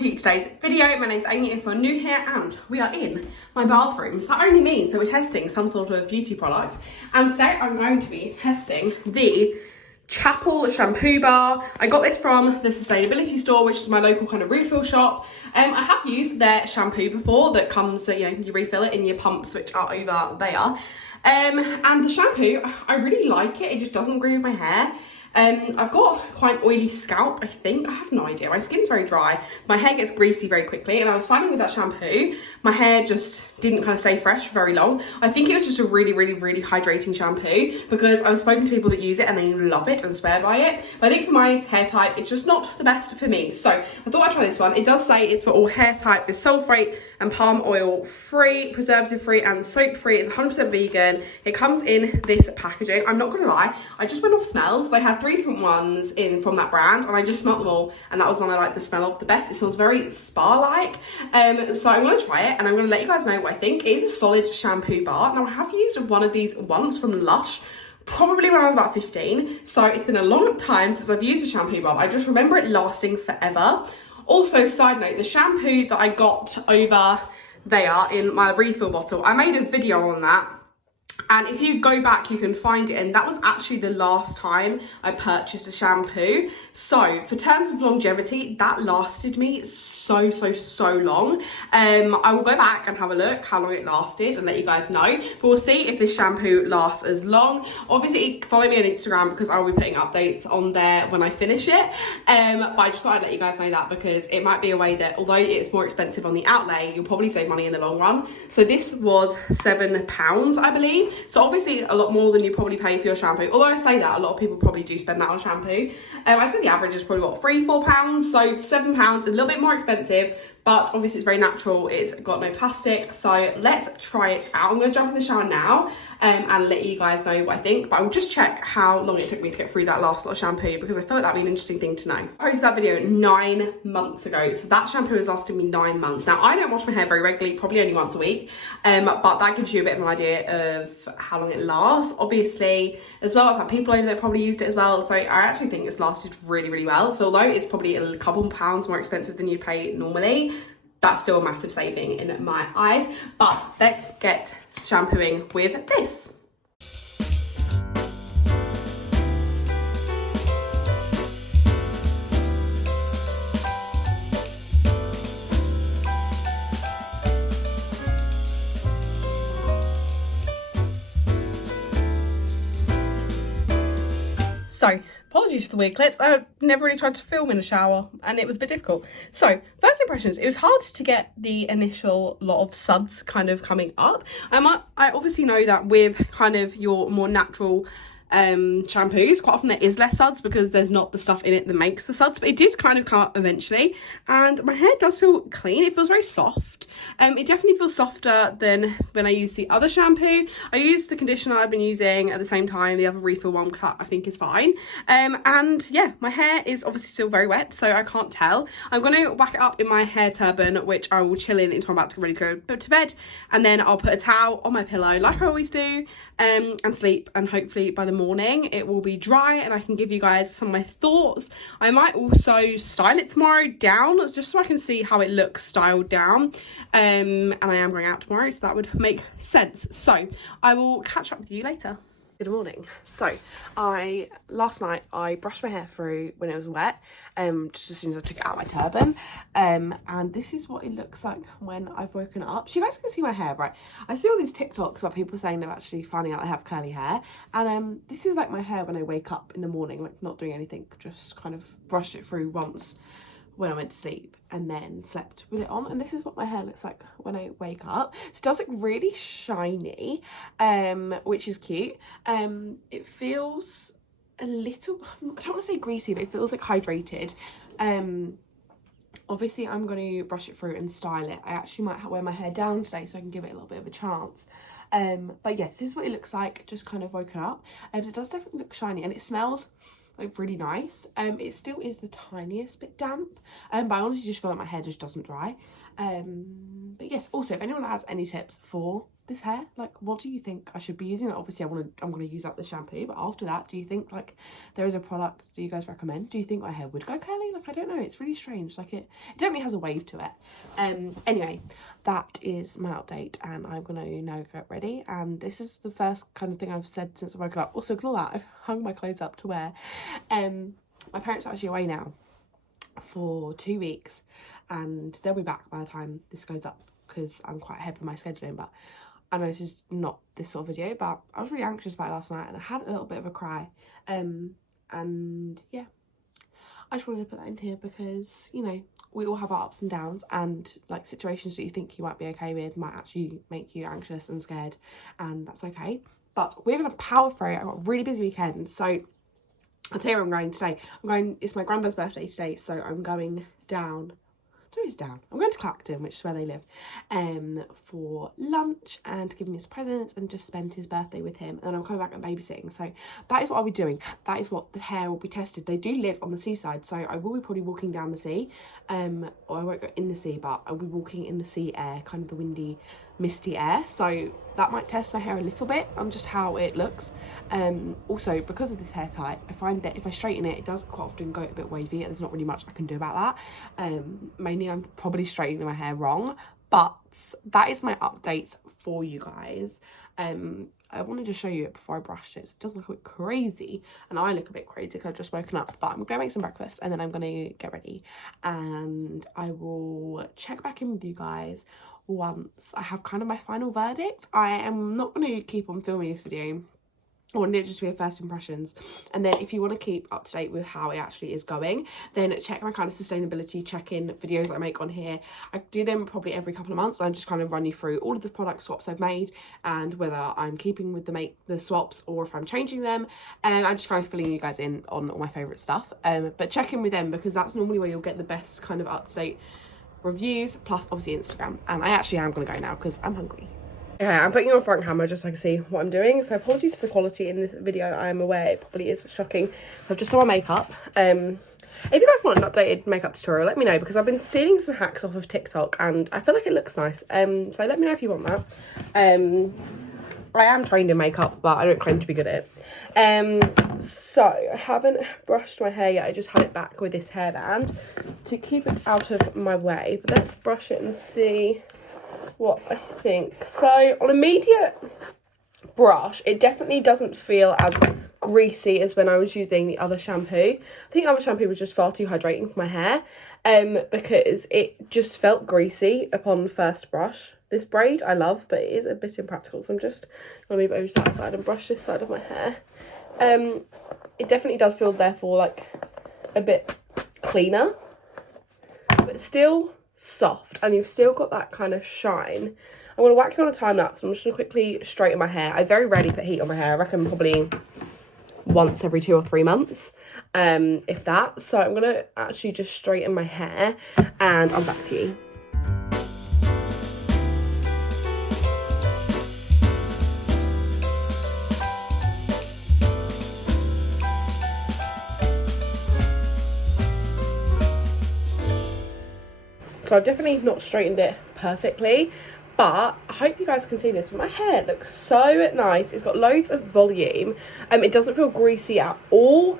to today's video. My name's Amy if you're new here, and we are in my bathroom. So that only means that we're testing some sort of beauty product, and today I'm going to be testing the Shampoo shampoo bar. I got this from the sustainability store, which is my local kind of refill shop. I have used their shampoo before that comes, you refill it in your pumps, which are over there. And the shampoo, I really like it. It just doesn't agree with my hair. I've got quite an oily scalp, I think. I have no idea. My skin's very dry. My hair gets greasy very quickly, and I was finding with that shampoo, my hair just didn't kind of stay fresh for very long. I think it was just a really hydrating shampoo, because I've spoken to people that use it and they love it and swear by it. But I think for my hair type, it's just not the best for me. So I thought I'd try this one. It does say it's for all hair types. It's sulfate and palm oil free, preservative free and soap free. It's 100% vegan. It comes in this packaging. I'm not gonna lie, I just went off smells. They had 3 different ones in from that brand, and I just smelled them all, and that was one I liked the smell of the best. It smells very spa-like. So I'm gonna try it, and I'm gonna let you guys know what I think. It is a solid shampoo bar. Now, I have used one of these once from Lush, probably when I was about 15. So it's been a long time since I've used a shampoo bar, but I just remember it lasting forever. Also, side note, the shampoo that I got over there in my refill bottle, I made a video on that. And if you go back, you can find it. And that was actually the last time I purchased a shampoo. So for terms of longevity, that lasted me so long. I will go back and have a look how long it lasted and let you guys know. But we'll see if this shampoo lasts as long. Obviously, follow me on Instagram because I'll be putting updates on there when I finish it. But I just thought I'd let you guys know that, because it might be a way that, although it's more expensive on the outlay, you'll probably save money in the long run. So this was £7, I believe. So obviously a lot more than you probably pay for your shampoo. Although I say that, a lot of people probably do spend that on shampoo. I think the average is probably what, £3-4. So £7, a little bit more expensive, but obviously it's very natural. It's got no plastic. So let's try it out. I'm gonna jump in the shower now and let you guys know what I think. But I will just check how long it took me to get through that last lot of shampoo, because I feel like that'd be an interesting thing to know. I posted that video 9 months ago. So that shampoo has lasted me 9 months. Now, I don't wash my hair very regularly, probably only once a week. But that gives you a bit of an idea of how long it lasts. Obviously, as well, I've had people over that probably used it as well. So I actually think it's lasted really well. So although it's probably a couple pounds more expensive than you pay normally, that's still a massive saving in my eyes. But let's get shampooing with this. So, apologies for the weird clips. I never really tried to film in the shower, and it was a bit difficult. So, first impressions, it was hard to get the initial lot of suds kind of coming up. I obviously know that with kind of your more natural shampoos, quite often there is less suds because there's not the stuff in it that makes the suds, but it did kind of come up eventually, and my hair does feel clean. It feels very soft. It definitely feels softer than when I used the other shampoo. I used the conditioner I've been using at the same time, the other refill one, because I think is fine. And yeah, my hair is obviously still very wet, so I can't tell. I'm going to whack it up in my hair turban, which I will chill in until I'm about to get ready to go to bed, and then I'll put a towel on my pillow like I always do, and sleep, and hopefully by the morning it will be dry and I can give you guys some of my thoughts. I might also style it tomorrow down, just so I can see how it looks styled down. And I am going out tomorrow, so that would make sense. So I will catch up with you later. Good morning. So last night I brushed my hair through when it was wet, just as soon as I took it out of my turban, and this is what it looks like when I've woken up. So you guys can see my hair, right? I see all these TikToks about people saying they're actually finding out I have curly hair, and this is like my hair when I wake up in the morning, like not doing anything, just kind of brushed it through once when I went to sleep and then slept with it on, and this is what my hair looks like when I wake up. So it does look really shiny, which is cute. It feels a little, I don't want to say greasy, but it feels like hydrated. Obviously I'm going to brush it through and style it. I actually might wear my hair down today so I can give it a little bit of a chance. But yes, this is what it looks like just kind of woken up. It does definitely look shiny, and it smells like really nice. It still is the tiniest bit damp, but I honestly just feel like my hair just doesn't dry. But yes, also if anyone has any tips for this hair? Like, what do you think I should be using? Obviously, I'm gonna use up the shampoo, but after that, do you think like there is a product do you guys recommend? Do you think my hair would go curly? Like, I don't know, it's really strange. Like it definitely has a wave to it. Anyway, that is my update, and I'm gonna now get ready. And this is the first kind of thing I've said since I've woken up. Also, ignore that, I've hung my clothes up to wear. My parents are actually away now for 2 weeks, and they'll be back by the time this goes up, because I'm quite ahead with my scheduling. But I know this is not this sort of video, but I was really anxious about it last night, and I had a little bit of a cry. And yeah, I just wanted to put that in here because, you know, we all have our ups and downs, and like situations that you think you might be okay with might actually make you anxious and scared, and that's okay. But we're gonna power through. I've got a really busy weekend, so I'll tell you where I'm going today. It's my granddad's birthday today, so I'm going down. I'm going to Clacton, which is where they live, for lunch and to give him his presents and just spend his birthday with him. And then I'm coming back and babysitting. So that is what I'll be doing. That is what the hair will be tested. They do live on the seaside, so I will be probably walking down the sea. Or I won't go in the sea, but I'll be walking in the sea air, kind of the windy, misty air. So that might test my hair a little bit on just how it looks. Also, because of this hair type, I find that if I straighten it, it does quite often go a bit wavy, and there's not really much I can do about that. Mainly I'm probably straightening my hair wrong, but that is my updates for you guys. I wanted to show you it before I brushed it, so it does look a bit crazy, and I look a bit crazy because I've just woken up. But I'm gonna make some breakfast, and then I'm gonna get ready, and I will check back in with you guys once I have kind of my final verdict. I am not going to keep on filming this video. I want it just to be a first impressions, and then if you want to keep up to date with how it actually is going, then check my kind of sustainability check-in videos I make on here. I do them probably every couple of months, and I just kind of run you through all of the product swaps I've made and whether I'm keeping with the swaps or if I'm changing them, and I'm just kind of filling you guys in on all my favourite stuff. But check in with them, because that's normally where you'll get the best kind of up-to-date reviews, plus obviously Instagram. And I actually am going to go now because I'm hungry. Okay, I'm putting you on front camera just so I can see what I'm doing. So apologies for the quality in this video. I am aware it probably is shocking. So I've just done my makeup. If you guys want an updated makeup tutorial, let me know, because I've been stealing some hacks off of TikTok and I feel like it looks nice. So let me know if you want that. I am trained in makeup, but I don't claim to be good at it. So I haven't brushed my hair yet. I just had it back with this hairband to keep it out of my way. But let's brush it and see what I think. So on immediate brush, it definitely doesn't feel as greasy as when I was using the other shampoo. I think the other shampoo was just far too hydrating for my hair, because it just felt greasy upon first brush. This braid I love, but it is a bit impractical, so I'm just gonna move over to that side and brush this side of my hair. It definitely does feel therefore like a bit cleaner, but still soft, and you've still got that kind of shine. I'm going to whack you on a time lapse. I'm just going to quickly straighten my hair. I very rarely put heat on my hair. I reckon probably once every 2 or 3 months, if that. So I'm going to actually just straighten my hair, and I'm back to you. So I've definitely not straightened it perfectly, but I hope you guys can see this. My hair looks so nice. It's got loads of volume. It doesn't feel greasy at all.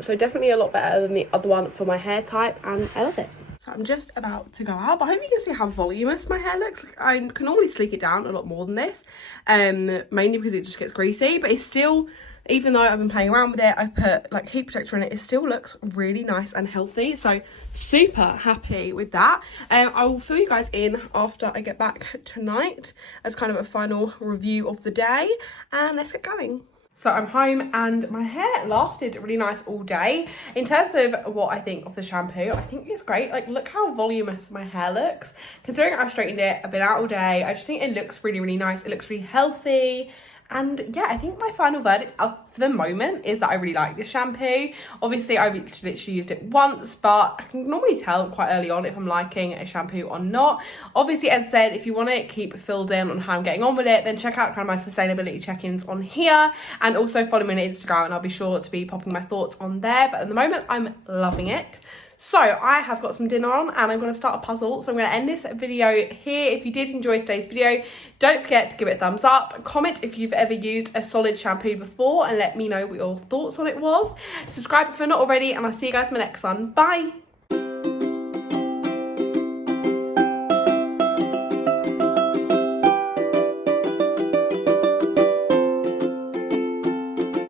So definitely a lot better than the other one for my hair type, and I love it. So I'm just about to go out, but I hope you can see how voluminous my hair looks. Like, I can normally sleek it down a lot more than this, mainly because it just gets greasy, but it's still, even though I've been playing around with it, I've put like heat protector in it, it still looks really nice and healthy. So super happy with that. I will fill you guys in after I get back tonight as kind of a final review of the day, and let's get going. So I'm home and my hair lasted really nice all day. In terms of what I think of the shampoo, I think it's great. Like, look how voluminous my hair looks. Considering I've straightened it, I've been out all day, I just think it looks really, really nice. It looks really healthy. And yeah, I think my final verdict for the moment is that I really like this shampoo. Obviously, I've literally used it once, but I can normally tell quite early on if I'm liking a shampoo or not. Obviously, as I said, if you want to keep filled in on how I'm getting on with it, then check out kind of my sustainability check-ins on here, and also follow me on Instagram, and I'll be sure to be popping my thoughts on there. But at the moment, I'm loving it. So I have got some dinner on and I'm going to start a puzzle. So I'm going to end this video here. If you did enjoy today's video, don't forget to give it a thumbs up. Comment if you've ever used a solid shampoo before and let me know what your thoughts on it was. Subscribe if you're not already, and I'll see you guys in my next one. Bye.